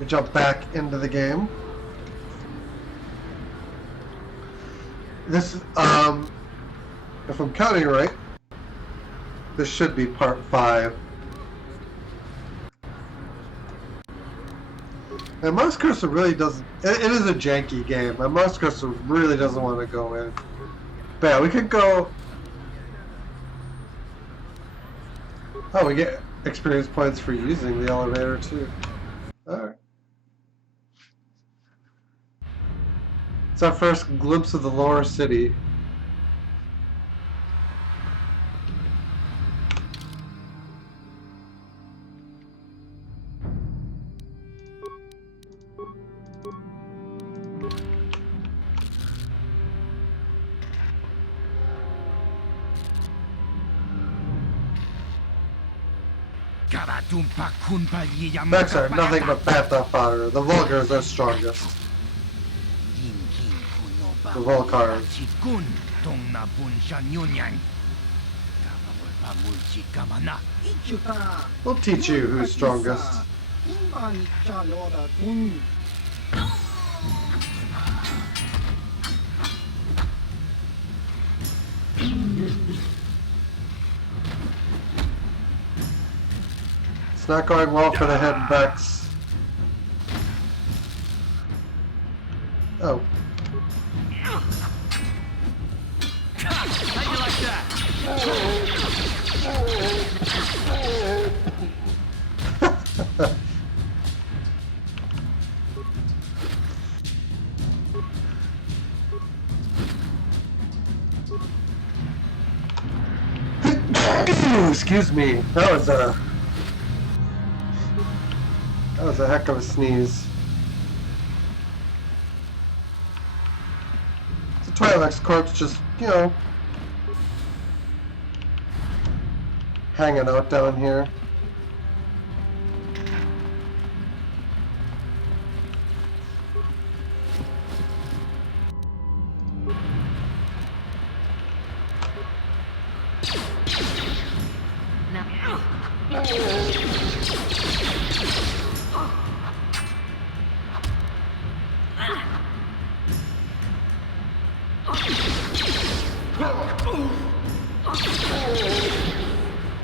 We jump back into the game. This, if I'm counting right, this should be part 5. And mouse cursor really doesn't... It is a janky game. My mouse cursor really doesn't want to go in. But yeah, we could go... Oh, we get experience points for using the elevator too. Alright. It's our first glimpse of the lower city. Mechs are nothing but bathtub fodder. The Vulgars are strongest. The Volcars. We'll teach you who's strongest. It's not going well for the hidden Becks. Oh. How'd you like that? Excuse me. That was a heck of a sneeze. The Twi'lek's corpse just, you know, hanging out down here.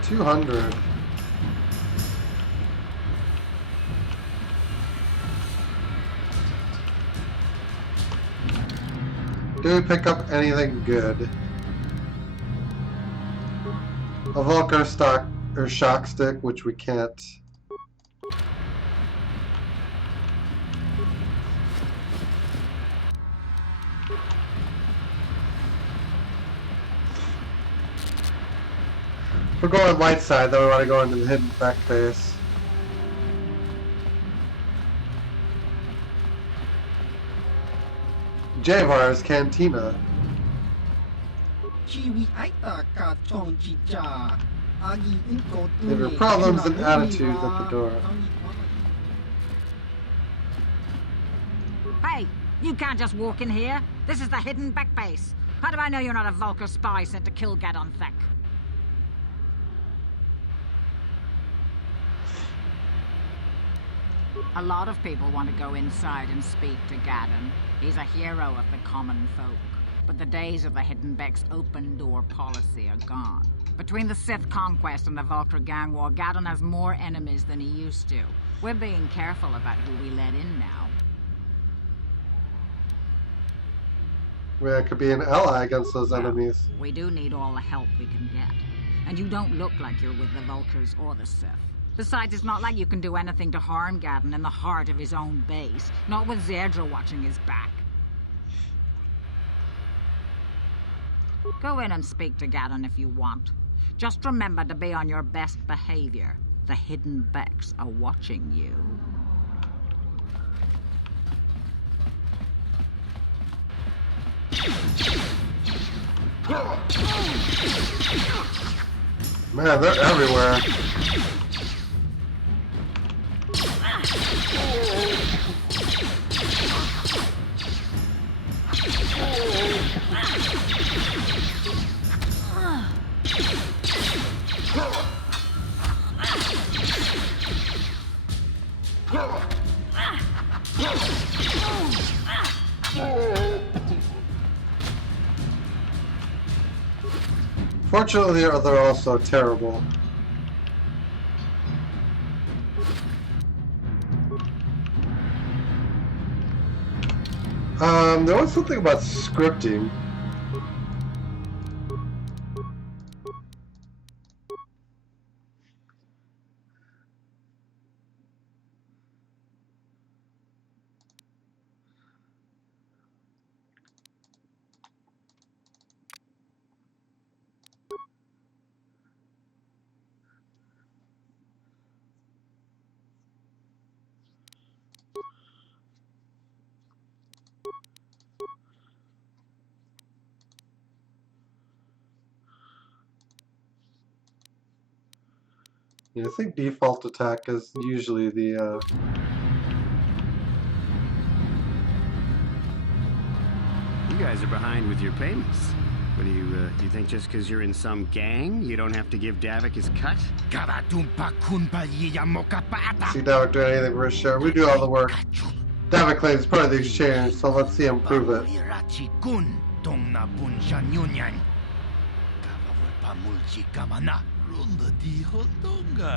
$200. Do we pick up anything good? A Vulcar stock or shock stick, which we can't. If we're going light side, then we want to go into the hidden back base. Javar's Cantina. Leave your problems and attitudes at the door. Hey, you can't just walk in here. This is the hidden back base. How do I know you're not a Vulcar spy sent to kill Gadon Thek? A lot of people want to go inside and speak to Gadon. He's a hero of the common folk. But the days of the Hidden Beck's open door policy are gone. Between the Sith conquest and the Vulcar gang war, Gadon has more enemies than he used to. We're being careful about who we let in now. We could be an ally against those enemies. We do need all the help we can get. And you don't look like you're with the Vulcars or the Sith. Besides, it's not like you can do anything to harm Gadon in the heart of his own base. Not with Zedra watching his back. Go in and speak to Gadon if you want. Just remember to be on your best behavior. The Hidden Becks are watching you. Man, they're everywhere. Fortunately, they're also terrible. There was something about scripting. Yeah, I think default attack is usually the, You guys are behind with your payments. What do you think just because you're in some gang, you don't have to give Davik his cut? see Davik doing anything for his share. We do all the work. Davik claims part of the exchange, so let's see him prove it.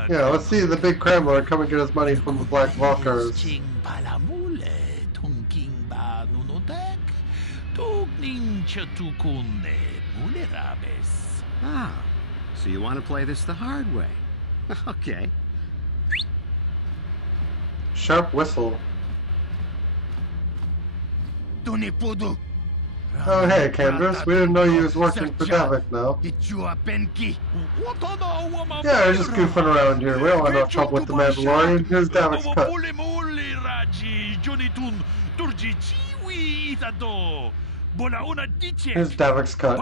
Yeah, let's see the big crime lord come and get his money from the Black Walkers. Ah, so you want to play this the hard way. Okay. Sharp whistle. Oh hey, Candace, we didn't know you was working for Davik now. Yeah, we're just goofing around here. We don't want no trouble with the Mandalorian. Here's Davik's cut. Here's Davik's cut.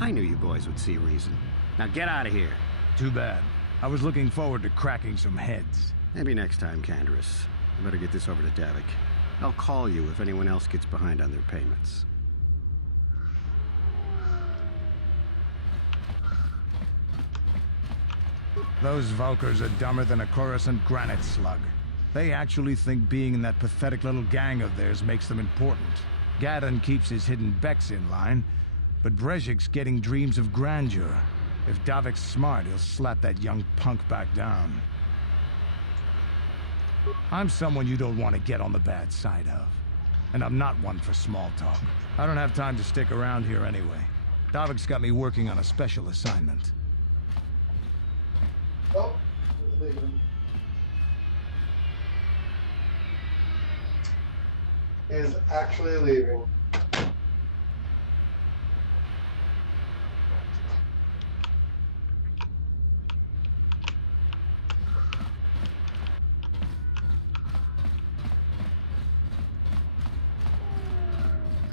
I knew you boys would see reason. Now get out of here. Too bad. I was looking forward to cracking some heads. Maybe next time, Candace. I better get this over to Davik. I'll call you if anyone else gets behind on their payments. Those Valkyrs are dumber than a Coruscant granite slug. They actually think being in that pathetic little gang of theirs makes them important. Gadon keeps his hidden Becks in line, but Brezhik's getting dreams of grandeur. If Davik's smart, he'll slap that young punk back down. I'm someone you don't want to get on the bad side of. And I'm not one for small talk. I don't have time to stick around here anyway. Davik's got me working on a special assignment. Oh, he's leaving. He is actually leaving.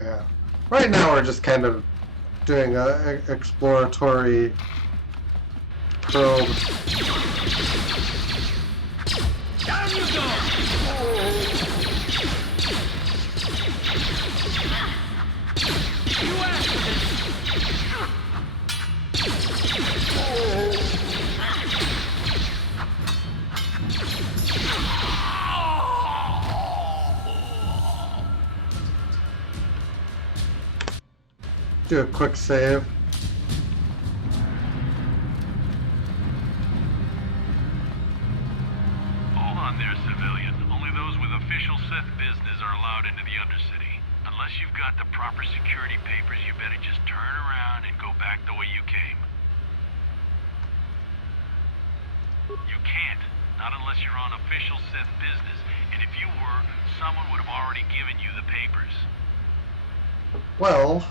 Yeah. Right now we're just kind of doing a exploratory probe. Down you go! You asked for this! Do a quick save. Hold on there, civilian. Only those with official Sith business are allowed into the Undercity. Unless you've got the proper security papers, you better just turn around and go back the way you came. You can't. Not unless you're on official Sith business. And if you were, someone would have already given you the papers. Well,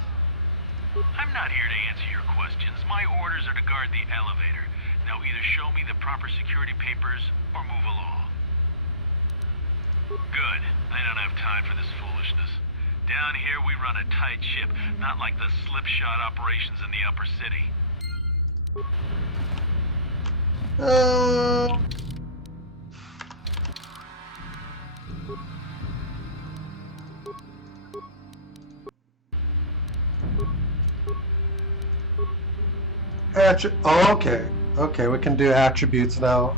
I'm not here to answer your questions. My orders are to guard the elevator. Now either show me the proper security papers or move along. Good. I don't have time for this foolishness. Down here we run a tight ship, not like the slipshod operations in the upper city. Oh, okay. Okay, we can do attributes now.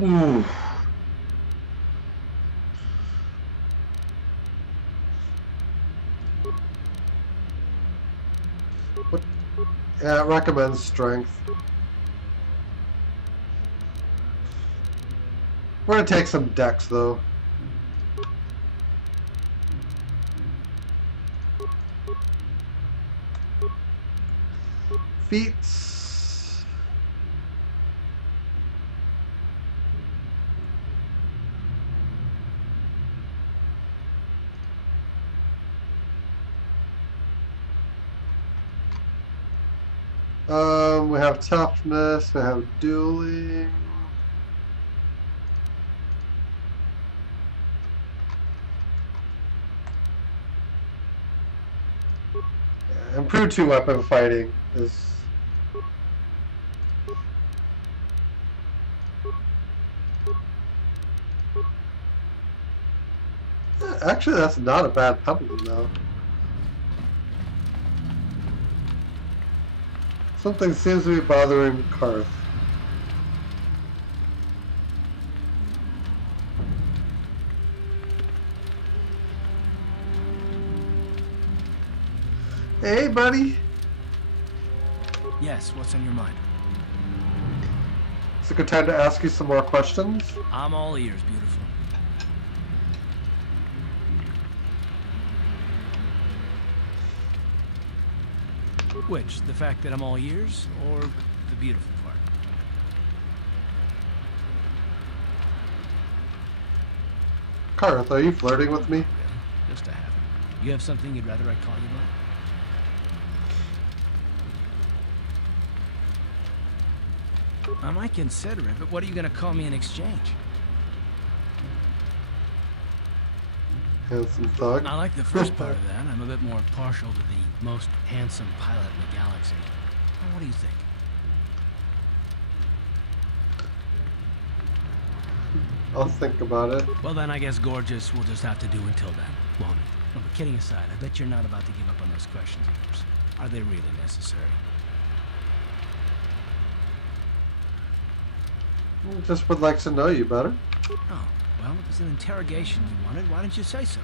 Ooh. What? Yeah, it recommends strength. We're gonna take some dex though. Feats. We have toughness, we have dueling. Yeah, improved 2-weapon fighting is. Actually, that's not a bad penalty now. Something seems to be bothering Karth. Hey, buddy. Yes, what's on your mind? It's a good time to ask you some more questions. I'm all ears, beautiful. Which? The fact that I'm all ears, or the beautiful part? Karth, are you flirting with me? Really? Just a habit. You have something you'd rather I call you about? I might consider it, but what are you going to call me in exchange? Handsome thug. I like the first part of that. I'm a bit more partial to the most handsome pilot in the galaxy. Well, what do you think? I'll think about it. Well, then I guess gorgeous will just have to do until then, won't it? No, but kidding aside, I bet you're not about to give up on those questions of yours. Are they really necessary? I just would like to know you better. Oh, well, if it was an interrogation you wanted, why didn't you say so?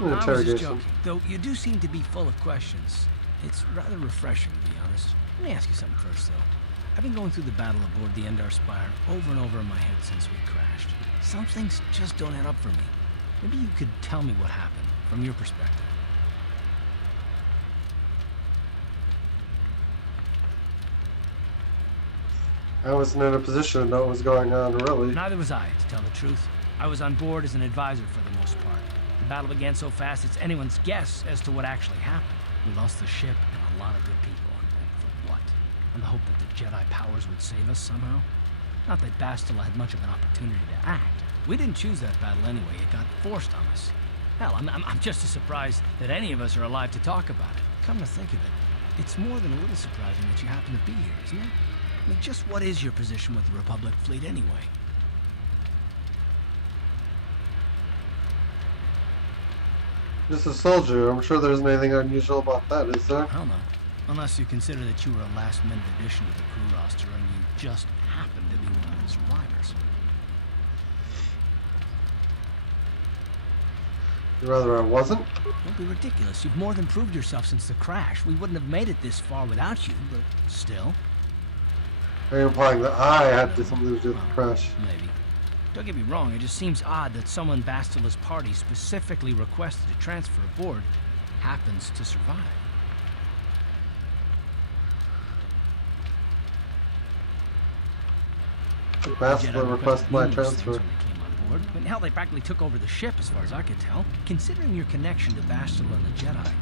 An I was just interrogation. joking. Though you do seem to be full of questions. It's rather refreshing, to be honest. Let me ask you something first, though. I've been going through the battle aboard the Endar Spire over and over in my head since we crashed. Some things just don't add up for me. Maybe you could tell me what happened, from your perspective. I wasn't in a position to know what was going on, really. Neither was I, to tell the truth. I was on board as an advisor for the most part. The battle began so fast it's anyone's guess as to what actually happened. We lost the ship and a lot of good people, and for what? On the hope that the Jedi powers would save us somehow? Not that Bastila had much of an opportunity to act. We didn't choose that battle anyway, it got forced on us. Hell, I'm just as surprised that any of us are alive to talk about it. Come to think of it, it's more than a little surprising that you happen to be here, isn't it? I mean, just what is your position with the Republic fleet anyway? Just a soldier. I'm sure there isn't anything unusual about that, is there? Hell no. Unless you consider that you were a last-minute addition to the crew roster and you just happened to be one of the survivors. Rather, I wasn't. Don't be ridiculous. You've more than proved yourself since the crash. We wouldn't have made it this far without you, but still. Are you implying that I had to something to do with the crash? Maybe. Don't get me wrong, it just seems odd that someone Bastila's party specifically requested to transfer aboard happens to survive. Bastila requested my transfer. When they came on board. I mean, hell, they practically took over the ship as far as I could tell. Considering your connection to Bastila and the Jedi,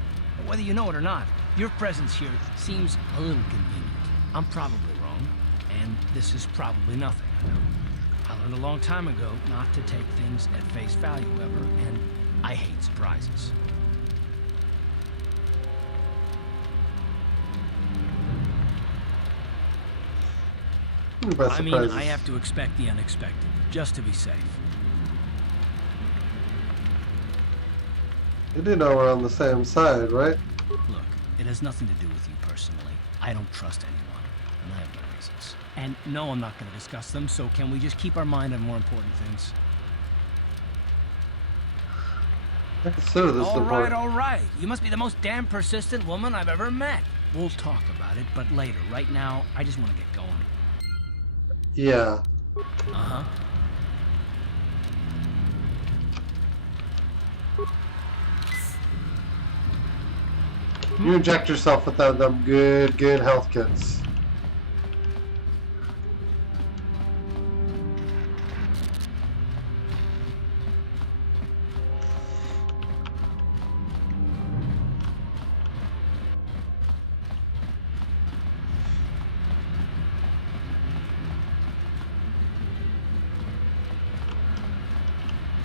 whether you know it or not, your presence here seems a little convenient. I'm probably wrong, and this is probably nothing, I know. I learned a long time ago not to take things at face value ever, and I hate surprises. I mean, I have to expect the unexpected, just to be safe. You do know we're on the same side, right? Look, it has nothing to do with you personally. I don't trust anyone, and I have my reasons. And no, I'm not going to discuss them, so can we just keep our mind on more important things? I consider this important. All right. You must be the most damn persistent woman I've ever met. We'll talk about it, but later. Right now, I just want to get going. Yeah. Uh-huh. You inject yourself with them good health kits.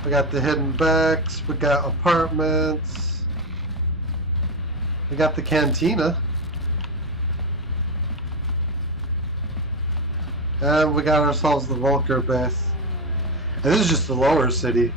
We got the hidden backs, we got apartments, we got the cantina, and we got ourselves the Volker base. And this is just the lower city.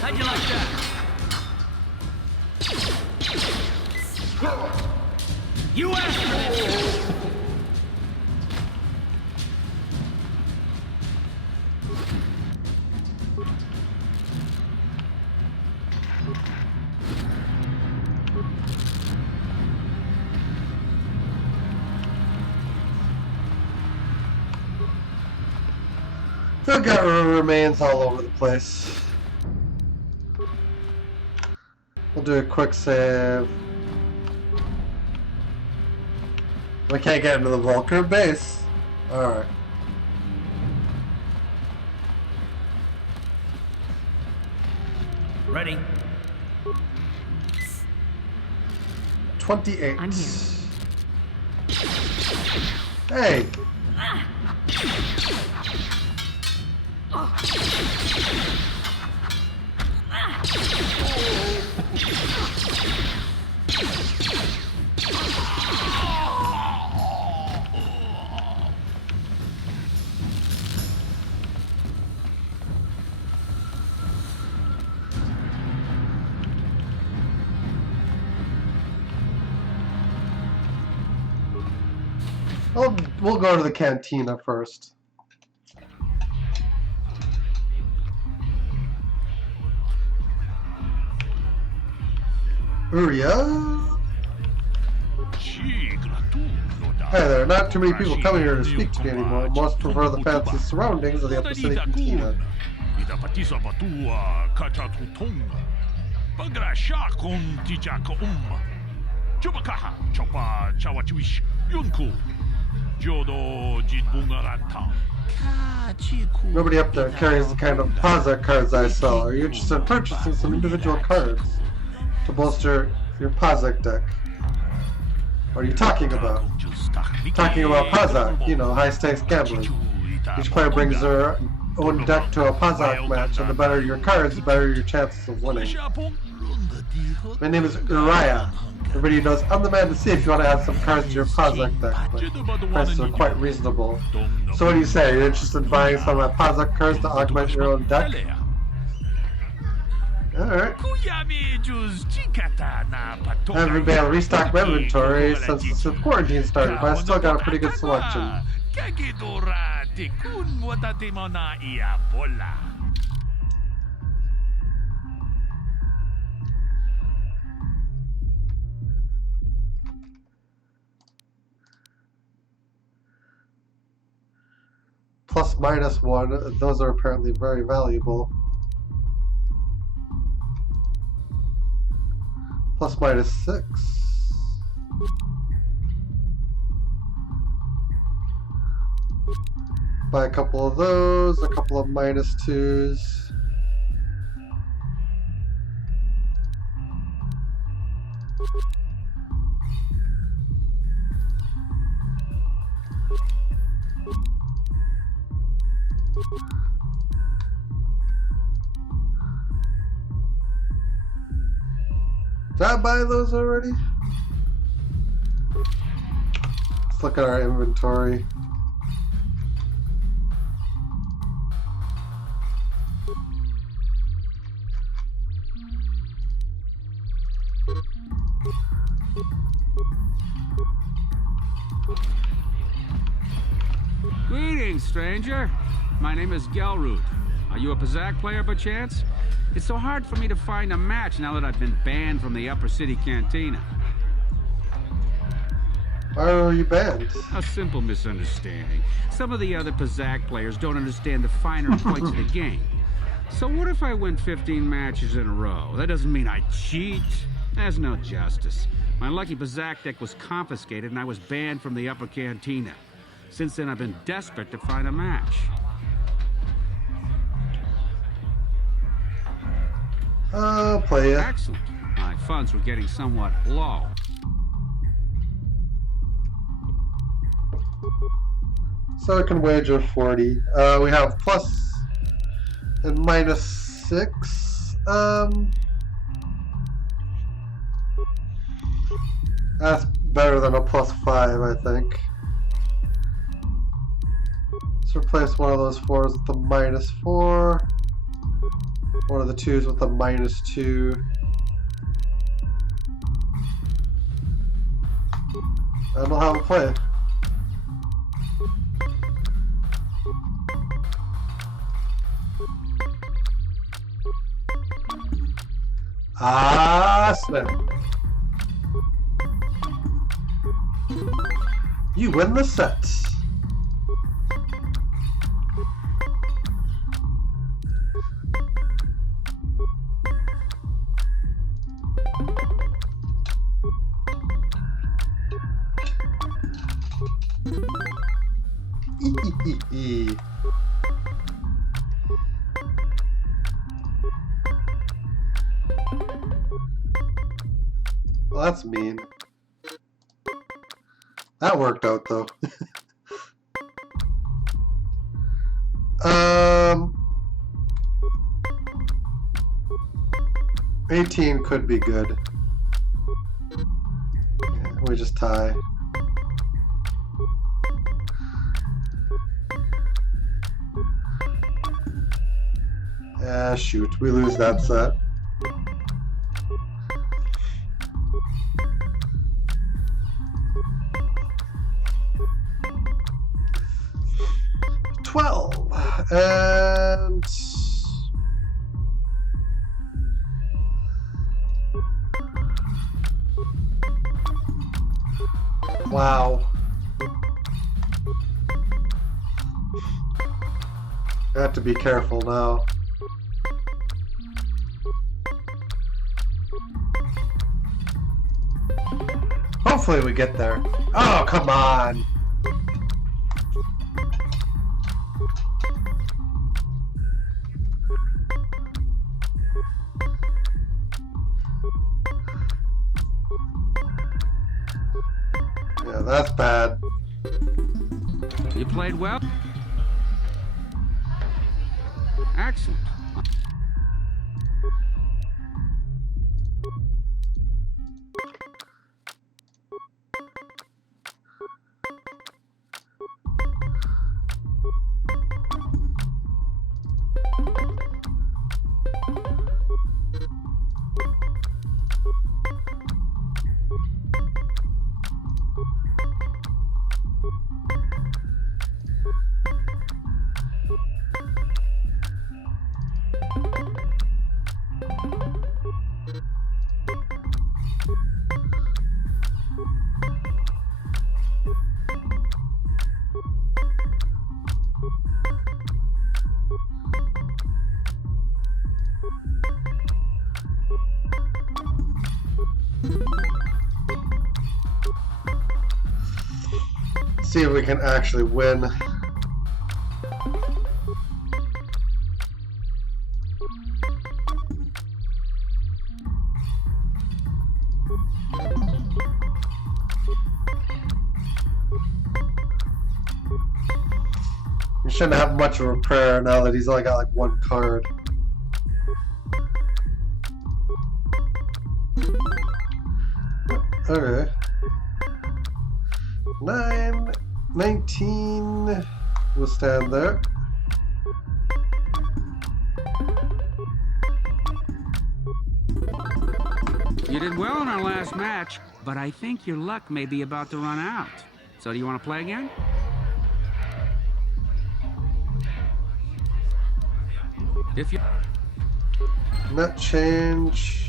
How'd you like that? You asked for this! Still got remains all over the place. We'll do a quick save. We can't get into the Volker base. Alright. Ready? 28. I'm here. Hey! We'll go to the cantina first. Uria? Hey there, not too many people coming here to speak to me anymore. Most prefer the fancy surroundings of the upper city cantina. Nobody up there carries the kind of Paza cards I sell. Are you interested in purchasing some individual cards to bolster your Paza deck? What are you talking about? Talking about Paza, you know, high-stakes gambling. Each player brings their own deck to a Paza match, and the better your cards, the better your chances of winning. My name is Uriah. Everybody knows I'm the man to see if you want to add some cards to your Paza deck, but prices are quite reasonable. So what do you say? Are you interested in buying some of my Paza cards to augment your own deck? Alright. I haven't been able to restock my inventory since the quarantine started, but I still got a pretty good selection. Plus minus 1, those are apparently very valuable. Plus minus 6. Buy a couple of those, a couple of minus 2s. Did I buy those already? Let's look at our inventory. Greetings, stranger. My name is Gelroot. Are you a Pazak player, by chance? It's so hard for me to find a match now that I've been banned from the Upper City Cantina. Why are you banned? A simple misunderstanding. Some of the other Pazak players don't understand the finer points of the game. So what if I win 15 matches in a row? That doesn't mean I cheat. There's no justice. My lucky Pazak deck was confiscated and I was banned from the Upper Cantina. Since then, I've been desperate to find a match. I'll play it. Excellent. My funds were getting somewhat low. So I can wager 40. We have plus and minus 6. That's better than a plus 5, I think. Let's replace one of those 4s with the minus 4. One of the 2s with the minus 2. And we'll have a play. Ah, snap. You win the set. Well, that's mean. That worked out though. 18 could be good. Yeah, we just tie. Shoot, we lose that set. And wow. I have to be careful now. Hopefully we get there. Oh, come on. Yeah, that's bad. You played well? Excellent. See if we can actually win. We shouldn't have much of a prayer now that he's only got like one card. Okay. 9, 19. We'll stand there. You did well in our last match, but I think your luck may be about to run out. So do you want to play again? If you... Net change.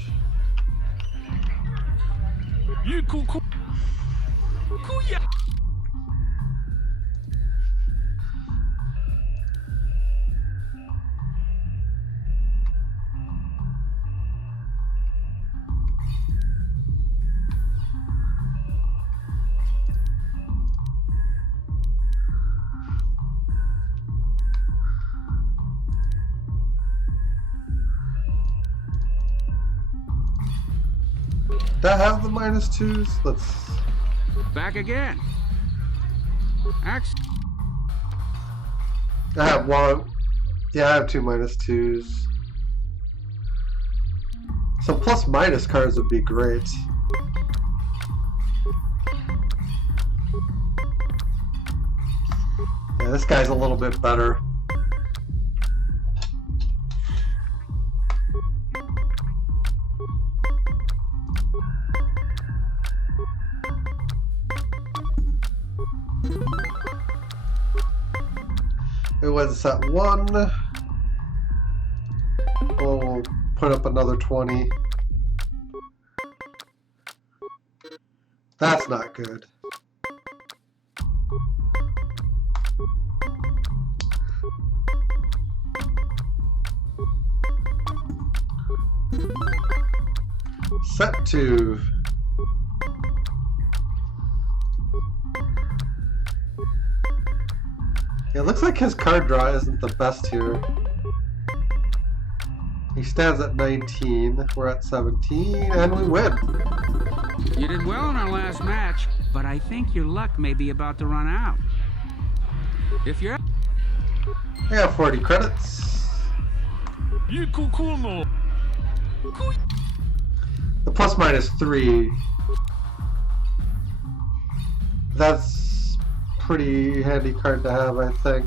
Do I have the -2s? Let's... Back again. I have one. Yeah, I have 2 -2s. Some plus-minus cards would be great. Yeah, this guy's a little bit better. It was at 1. We'll put up another 20. That's not good. Set 2. Yeah, it looks like his card draw isn't the best here. He stands at 19, we're at 17, and we win. You did well in our last match, but I think your luck may be about to run out. If you're... I got 40 credits. The plus-minus-3. That's pretty handy card to have, I think.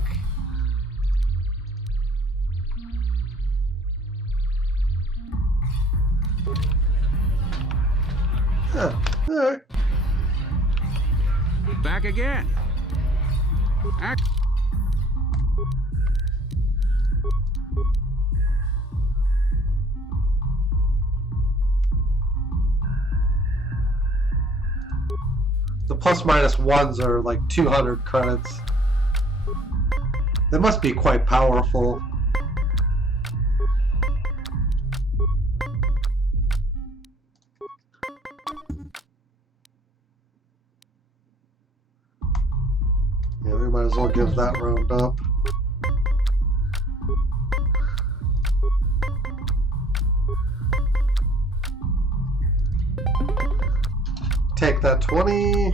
Yeah, alright. Back again. The plus-minus-1s are like 200 credits. They must be quite powerful. Yeah, we might as well give that round up. Take that 20.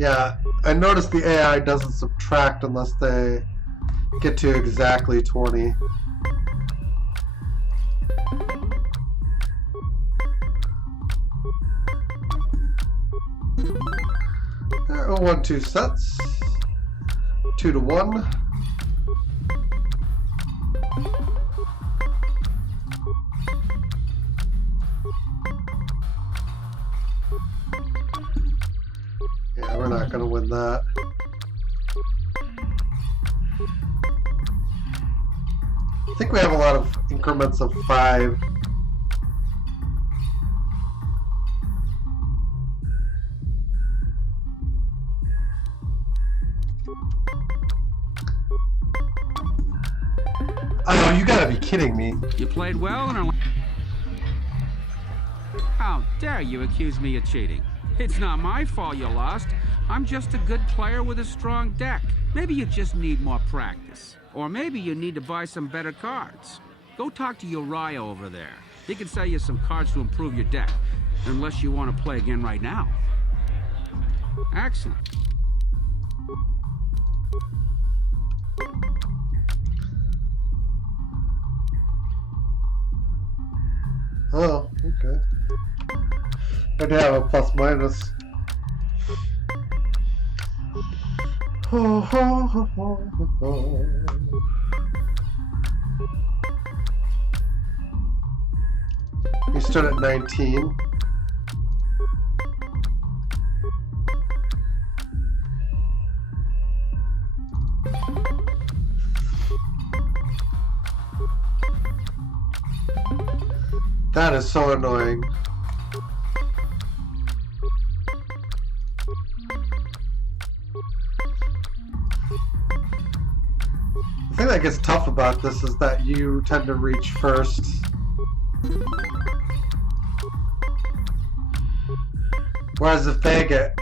Yeah, I noticed the AI doesn't subtract unless they get to exactly 20. There are 1, 2 sets. 2 to 1. Yeah, we're not going to win that. I think we have a lot of increments of 5. Oh, you gotta be kidding me. You played well and... How dare you accuse me of cheating? It's not my fault you lost. I'm just a good player with a strong deck. Maybe you just need more practice. Or maybe you need to buy some better cards. Go talk to Uriah over there. He can sell you some cards to improve your deck. Unless you want to play again right now. Excellent. Oh, okay. I do have a plus minus. Ho, ho, ho, ho, ho. You stood at 19. That is so annoying. The thing that gets tough about this is that you tend to reach first. Whereas if they get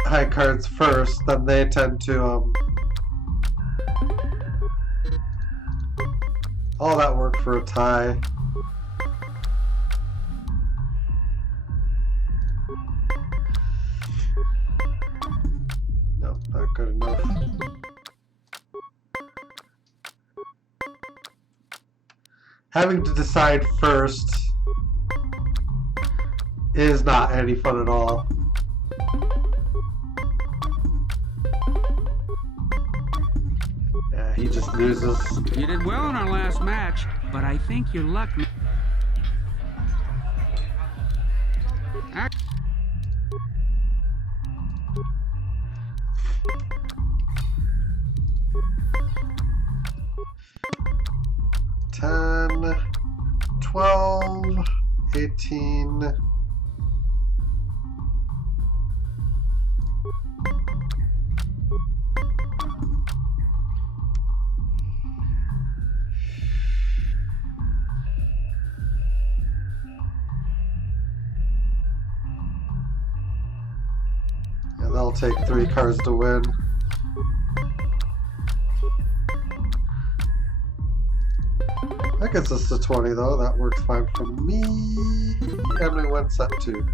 high cards first, then they tend to, all that work for a tie. No, not good enough. Having to decide first is not any fun at all. Yeah, he just loses. You did well in our last match, but I think your luck... $10, $12, $18. Yeah, that'll take 3 cards to win. That gets us to 20 though, that works fine for me. And we win set 2.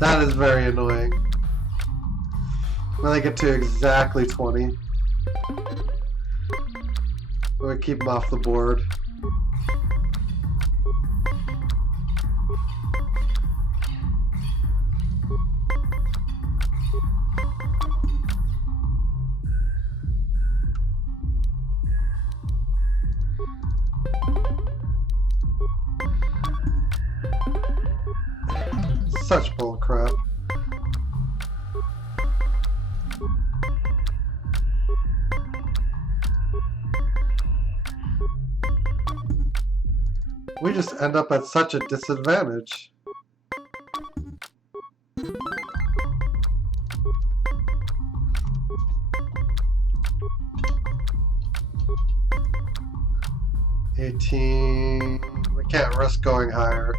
That is very annoying. When they get to exactly 20. We keep them off the board. Such bull crap. We just end up at such a disadvantage. $18. We can't risk going higher.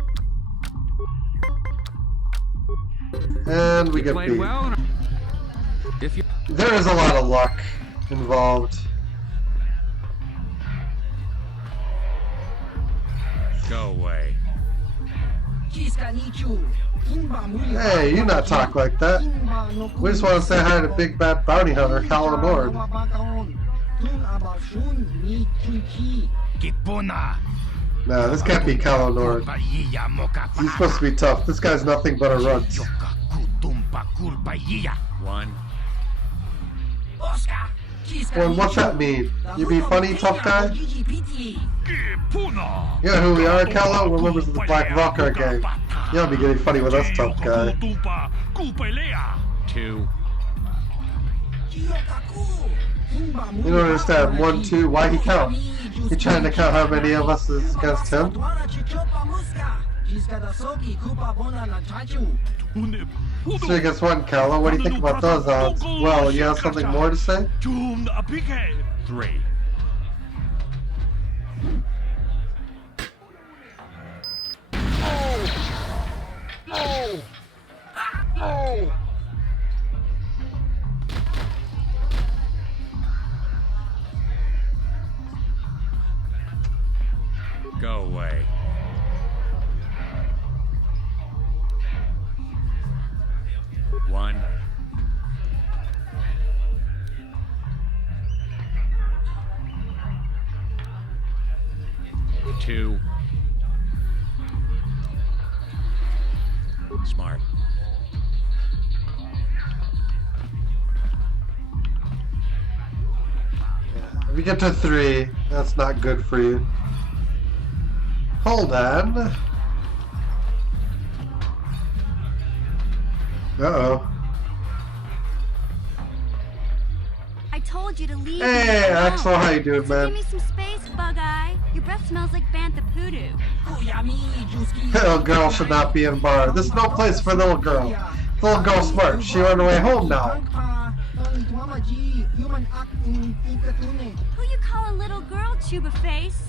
And we get beat. Well, There is a lot of luck involved. Go away. Hey, you not talk like that. We just want to say hi to Big Bad Bounty Hunter, KOTOR. Nah, this can't be KOTOR. He's supposed to be tough. This guy's nothing but a runt. 1. Well, what's that mean? You be funny, tough guy? You know who we are, Kalo? We're members of the Black Valkyrie gang. You don't be getting funny with us, tough guy. 2. You don't understand. 1, 2, why he count? He trying to count how many of us is against him? So against 1, Kalo. What do you think about those odds? Well, you have something more to say? 3. Go away. 1. too. Smart. If you get to 3, that's not good for you. Hold on. Uh-oh. I told you to leave. Hey, Axel, how you doing, So man? give me some space, Bug-Eye. Your breath smells like bantha poodoo. Little girl should not be in bar. This is no place for little girl. The little girl's smart. She run away home now. Who you calling little girl, Chuba Face?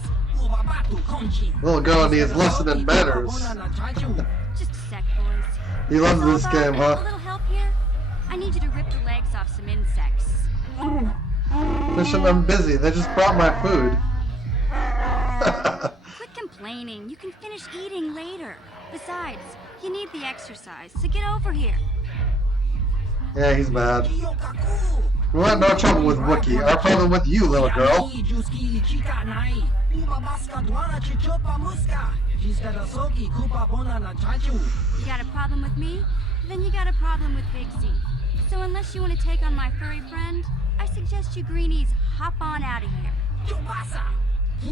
Little girl needs lesson in manners. Just a sec, boys. You love That's this all, game, Bug. huh? A little help here? I need you to rip the legs off some insects. Listen, I'm busy. They just brought my food. Quit complaining. You can finish eating later. Besides, you need the exercise, so get over here. Yeah, he's mad. We want no trouble with Wookie. Our problem with you, little girl. You got a problem with me? Then you got a problem with Big Z. So unless you want to take on my furry friend, I suggest you greenies hop on out of here.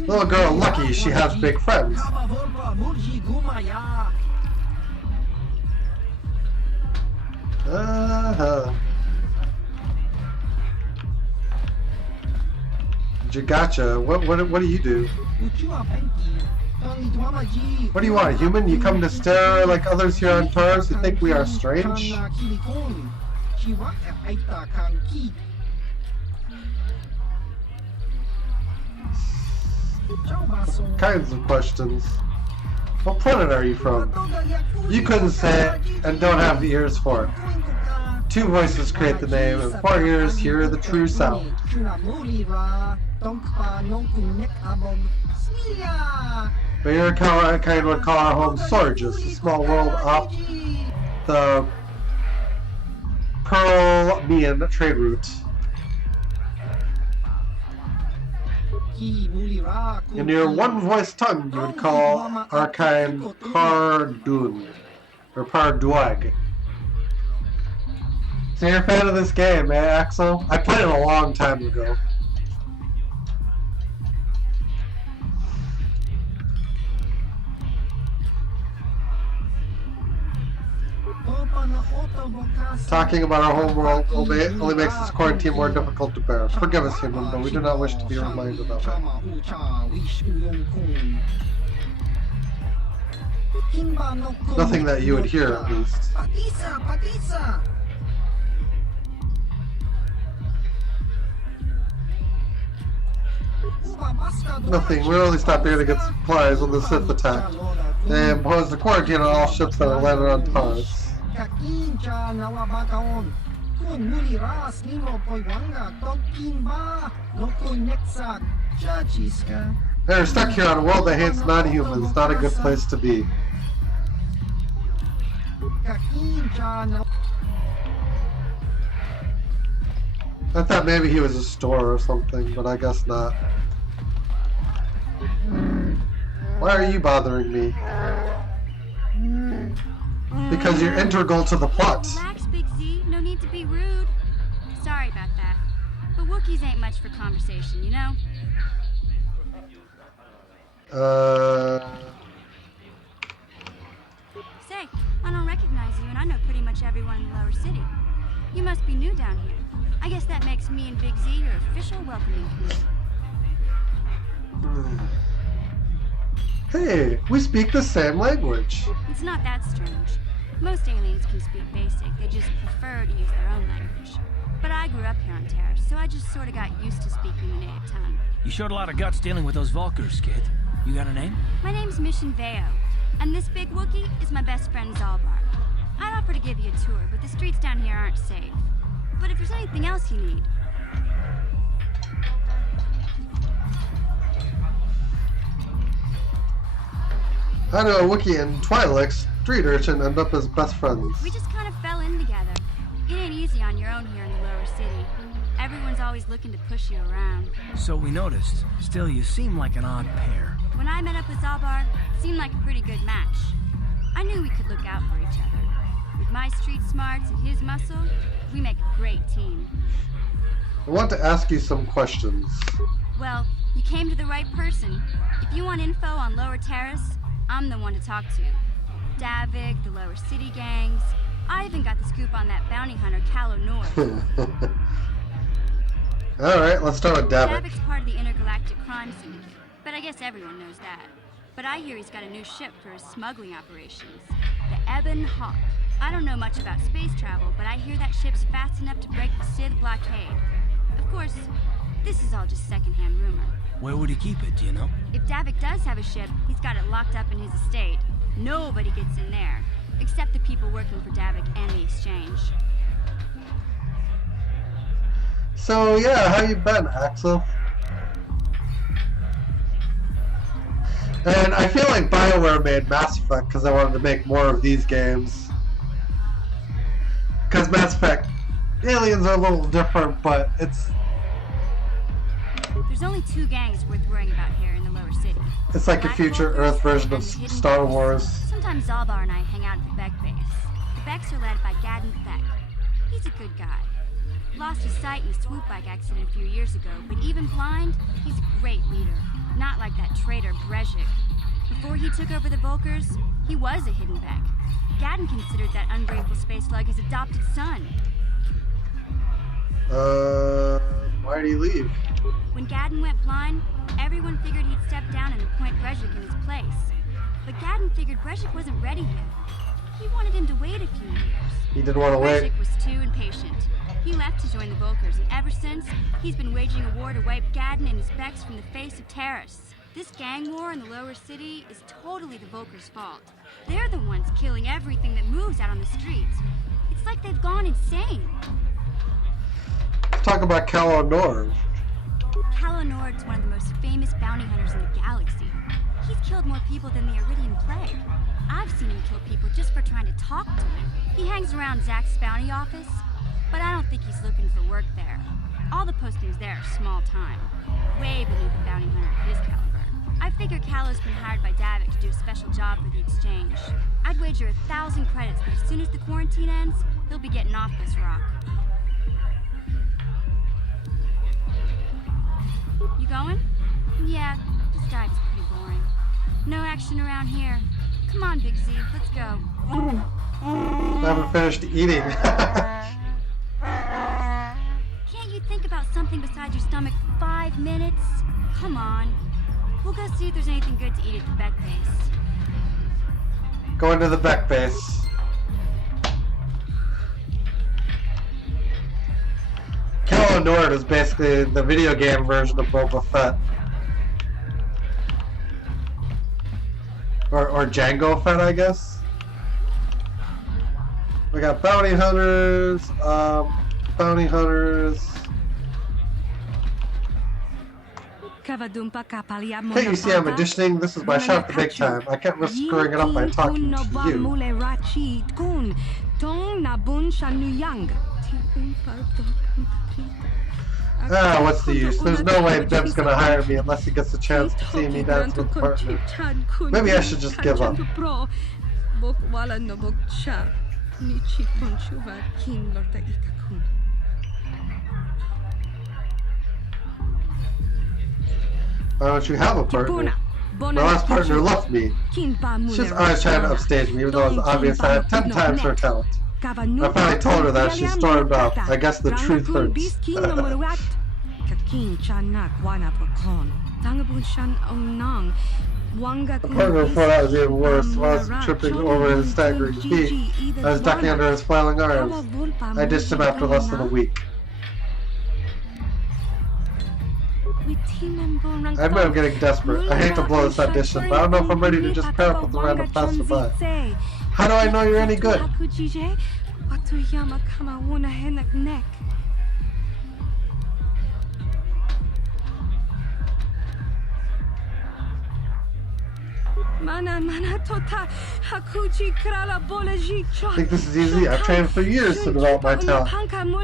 Little girl lucky she has big friends. Gotcha. What do you do? What do you want, a human? You come to stare like others here on Taurus? You think we are strange? Kinds of questions. What planet are you from? You couldn't say it and don't have the ears for it. 2 voices create the name, and 4 ears hear the true sound. But your kind would call our home Sorgus, a small world off the Pearl-Mian trade route. In your one-voice tongue, you would call our kind Pardun, or Parduag. So you're a fan of this game, eh, Axel? I played it a long time ago. Talking about our home world only makes this quarantine more difficult to bear. Forgive us, human, but we do not wish to be reminded of it. Nothing that you would hear, at least. Nothing. We only stopped here to get supplies when the Sith attacked. They imposed a quarantine on all ships that landed on Taurus. They're stuck here on a world that hates non-humans. Not a good place to be. I thought maybe he was a store or something, but I guess not. Why are you bothering me? Because you're integral to the plot. Relax, Big Z. No need to be rude. Sorry about that. But Wookiees ain't much for conversation, you know? Say, I don't recognize you, and I know pretty much everyone in the lower city. You must be new down here. I guess that makes me and Big Z your official welcoming committee. Hey, we speak the same language. It's not that strange. Most aliens can speak basic, they just prefer to use their own language. But I grew up here on Terrace, so I just sort of got used to speaking the native tongue. You showed a lot of guts dealing with those Vulkars, kid. You got a name? My name's Mission Veo, and this big Wookiee is my best friend Zalbar. I'd offer to give you a tour, but the streets down here aren't safe. But if there's anything else you need... I know a Wookiee and Twi'lek, street urchin, end up as best friends. We just kind of fell in together. It ain't easy on your own here in the lower city. Everyone's always looking to push you around. So we noticed. Still, you seem like an odd pair. When I met up with Zalbar, it seemed like a pretty good match. I knew we could look out for each other. With my street smarts and his muscle, we make a great team. I want to ask you some questions. Well, you came to the right person. If you want info on Lower Terrace, I'm the one to talk to. Davik, the Lower City gangs. I even got the scoop on that bounty hunter, KOTOR. Alright, let's start with Davik. Davik's part of the intergalactic crime syndicate, but I guess everyone knows that. But I hear he's got a new ship for his smuggling operations, the Ebon Hawk. I don't know much about space travel, but I hear that ship's fast enough to break the Sith blockade. Of course, this is all just secondhand rumor. Where would he keep it, do you know? If Davik does have a ship, he's got it locked up in his estate. Nobody gets in there, except the people working for Davik and the exchange. So yeah, how you been, Axel? And I feel like BioWare made Mass Effect because I wanted to make more of these games. Because Mass Effect, aliens are a little different, but it's... There's only 2 gangs worth worrying about here in the Lower City. It's like a future Earth version of Star Wars. Sometimes Zalbar and I hang out at the Beck base. The Becks are led by Gadden Beck. He's a good guy. Lost his sight in a swoop bike accident a few years ago, but even blind, he's a great leader. Not like that traitor Brezhik. Before he took over the Volkers, he was a hidden Beck. Gadden considered that ungrateful space slug his adopted son. Why did he leave? When Gadden went blind, everyone figured he'd step down and appoint Brezhik in his place. But Gadden figured Brezhik wasn't ready yet. He wanted him to wait a few years. He didn't want to wait. Brezhik was too impatient. He left to join the Volkers, and ever since, he's been waging a war to wipe Gadden and his Becks from the face of Terrace. This gang war in the Lower City is totally the Volkers' fault. They're the ones killing everything that moves out on the streets. It's like they've gone insane. Let's talk about KOTOR. KOTOR's one of the most famous bounty hunters in the galaxy. He's killed more people than the Iridian Plague. I've seen him kill people just for trying to talk to him. He hangs around Zack's bounty office, but I don't think he's looking for work there. All the postings there are small time, way beneath a bounty hunter of his caliber. I figure Callow's been hired by Davik to do a special job for the exchange. I'd wager 1,000 credits that as soon as the quarantine ends, he'll be getting off this rock. You going? Yeah, this dive is pretty boring. No action around here. Come on, Big Z, let's go. I haven't finished eating. Can't you think about something besides your stomach for 5 minutes? Come on. We'll go see if there's anything good to eat at the Beck base. Going to the Beck base. KOTOR is basically the video game version of Boba Fett. Or Jango Fett, I guess. We got bounty hunters, Can't you see I'm auditioning? This is my shot at the big time. I can't risk screwing it up by talking to you. Ah, what's the use? There's no way Bib's gonna hire me unless he gets a chance to see me dance with a partner. Maybe I should just give up. Why don't you have a partner? My last partner left me. She's always trying to upstage me, even though it's obvious I have 10 times her talent. I finally told her that. She stormed off. I guess the truth hurts. The partner before that was even worse. While I was tripping over his staggering feet, I was ducking under his flailing arms. I ditched him after less than a week. I admit I'm getting desperate. I hate to blow this audition, but I don't know if I'm ready to just pair up with a random passerby. How do I know you're any good? I think this is easy. I've trained for years to develop my talent.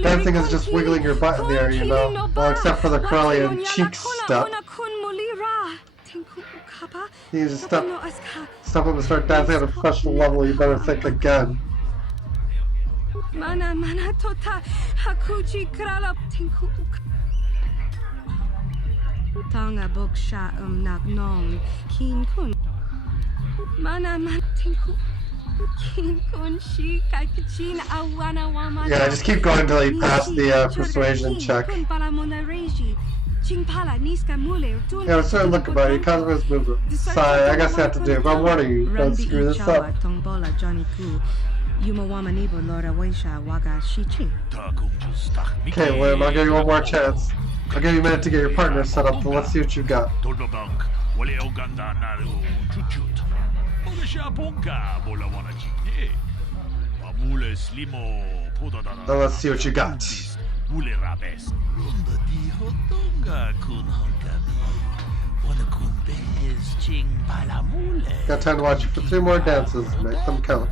Dancing is just wiggling your butt in the air, you know. Well, except for the Corellian cheek step. You just step up and start dancing at a professional level, you better think again. Tonga boksha nak nong kin kun mana tinku kin kun shi kai kachin awana wama. Yeah, just keep going until you pass the persuasion check. Yeah, a certain look about you. Cosmo's movement. Sorry, I guess you have to do. But I'm warning you. Don't screw this up. Okay, Lim, I'll give you one more chance. I'll give you a minute to get your partner set up, and let's see what you got. Now let's see what you got. Got time to watch you for 3 more dances. Make them count.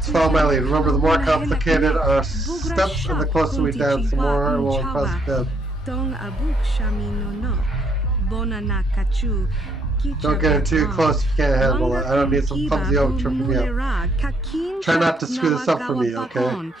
Follow my lead. Remember, the more complicated our steps and the closer we dance, the more we'll impress them. Don't get in too close if you can't handle it. I don't need some clumsy over tripping me up. Try not to screw this up for me, okay?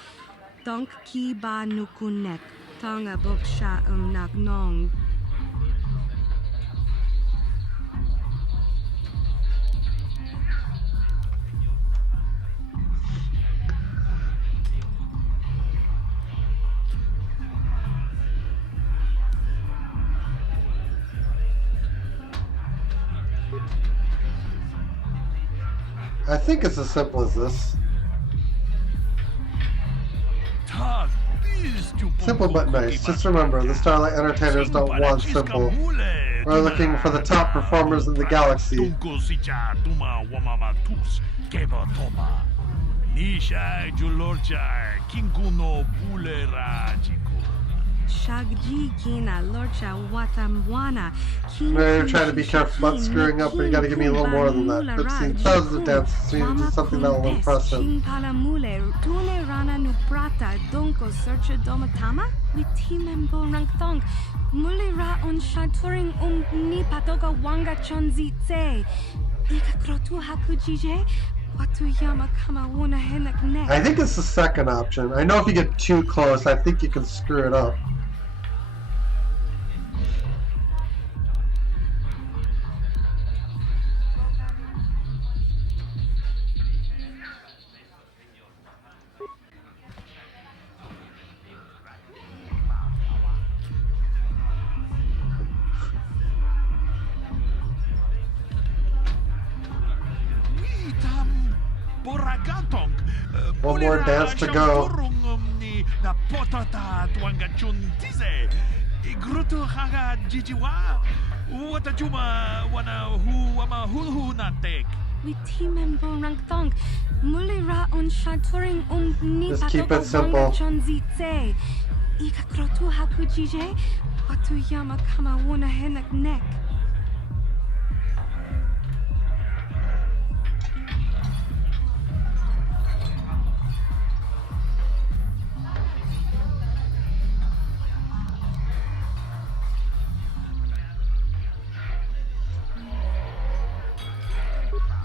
I think it's as simple as this. Simple but nice. Just remember, the Starlight Entertainers don't want simple. We're looking for the top performers in the galaxy. You're trying to be careful about screwing up, but you gotta give me a little more than that. I've seen thousands of dances, so you need to do something that will impress him. I think it's the second option. I know if you get too close, I think you can screw it up. One more dance to go. Just keep it simple.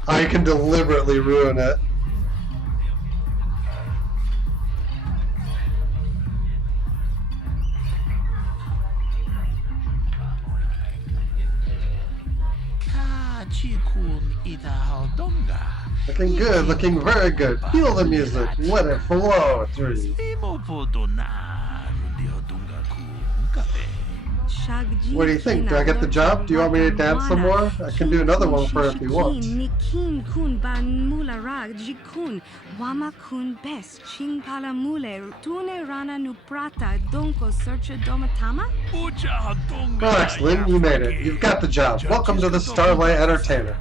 I can deliberately ruin it. Looking good, looking very good. Feel the music, let it flow through you. What do you think? Do I get the job? Do you want me to dance some more? I can do another one for her if you want. Relax, Lynn, you made it. You've got the job. Welcome to the Starlight Entertainers.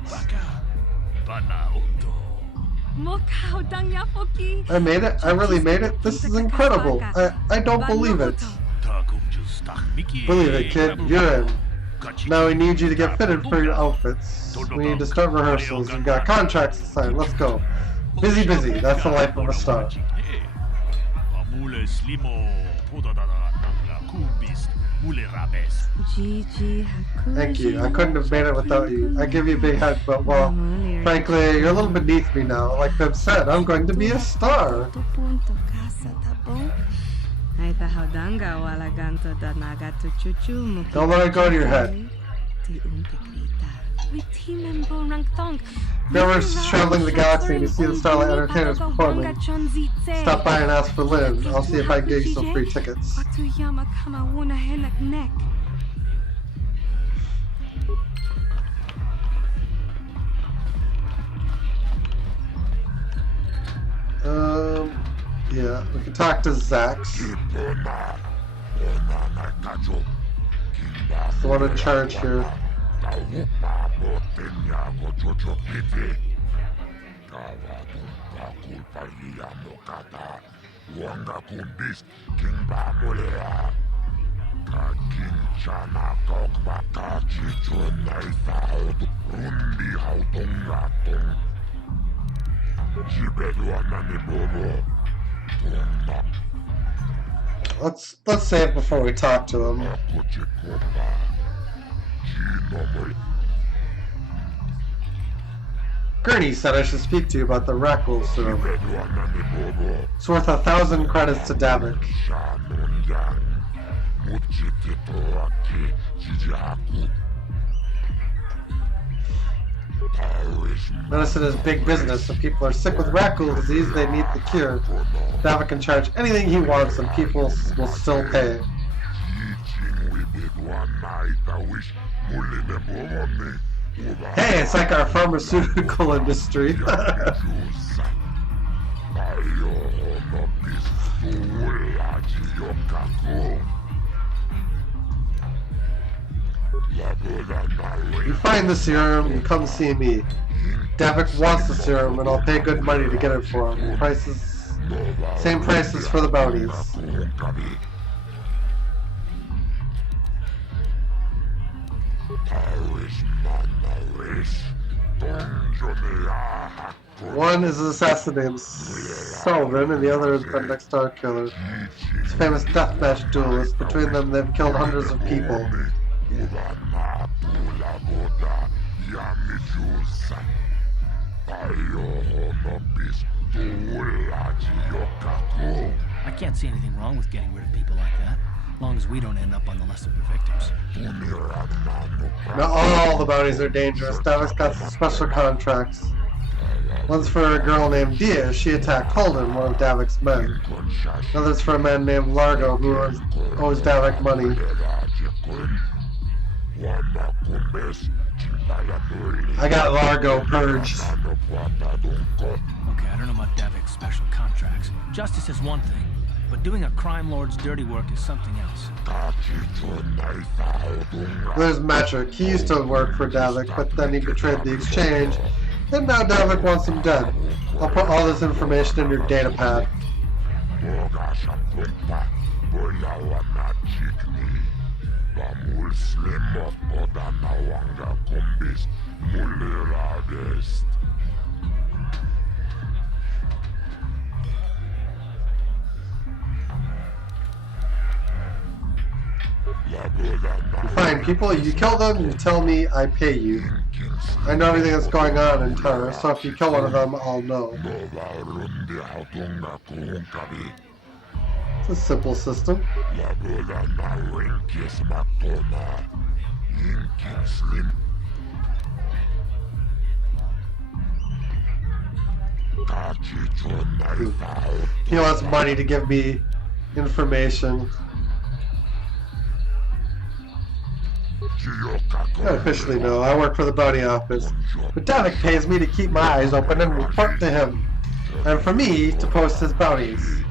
I made it. I really made it. This is incredible. I don't believe it. Believe it, kid, you're in. Now we need you to get fitted for your outfits. We need to start rehearsals. We've got contracts to sign. Let's go. Busy, busy. That's the life of a star. Thank you. I couldn't have made it without you. I give you a big hug, but well, frankly, you're a little beneath me now. Like Bib said, I'm going to be a star. Don't let it go to your head. If you're ever traveling the galaxy and you see the Starlight Entertainers performing, stop by and ask for Lynn. I'll see if I can get you some free tickets. Yeah, we can talk to Zax. The one in charge here. Let's say it before we talk to him. Gurney said I should speak to you about the Rackle serum. It's worth 1,000 credits to Davik. Medicine is big business. If people are sick with Rackle disease, they need the cure. Davik can charge anything he wants and people will still pay. Hey, it's like our pharmaceutical industry. You find the serum, you come see me. Davik wants the serum, and I'll pay good money to get it for him. Same prices for the bounties. One is an assassin named Sullivan, and the other is the next Star Killer. It's a famous deathmatch duelist. Between them, they've killed hundreds of people. I can't see anything wrong with getting rid of people like that, as long as we don't end up on the list of the victims. Not all the bounties are dangerous. Davik's got some special contracts. One's for a girl named Dia. She attacked Holden, one of Davik's men. Another's for a man named Largo, who owes Davik money. I got Largo purged. Okay, I don't know about Davik's special contracts. Justice is one thing, but doing a crime lord's dirty work is something else. There's Matrick. He used to work for Davik, but then he betrayed the exchange, and now Davik wants him dead. I'll put all this information in your data pad. You find people, you kill them, you tell me, I pay you. I know everything that's going on in Tara, so if you kill one of them, I'll know. It's a simple system. He wants money to give me information. I officially know, I work for the bounty office, but Davik pays me to keep my eyes open and report to him, and for me to post his bounties.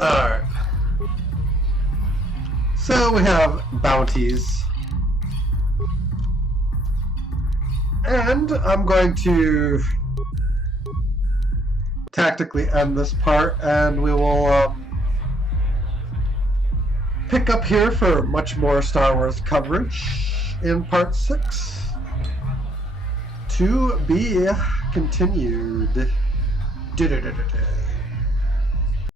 Alright. So we have bounties. And I'm going to tactically end this part, and we will pick up here for much more Star Wars coverage in part 6. To be continued.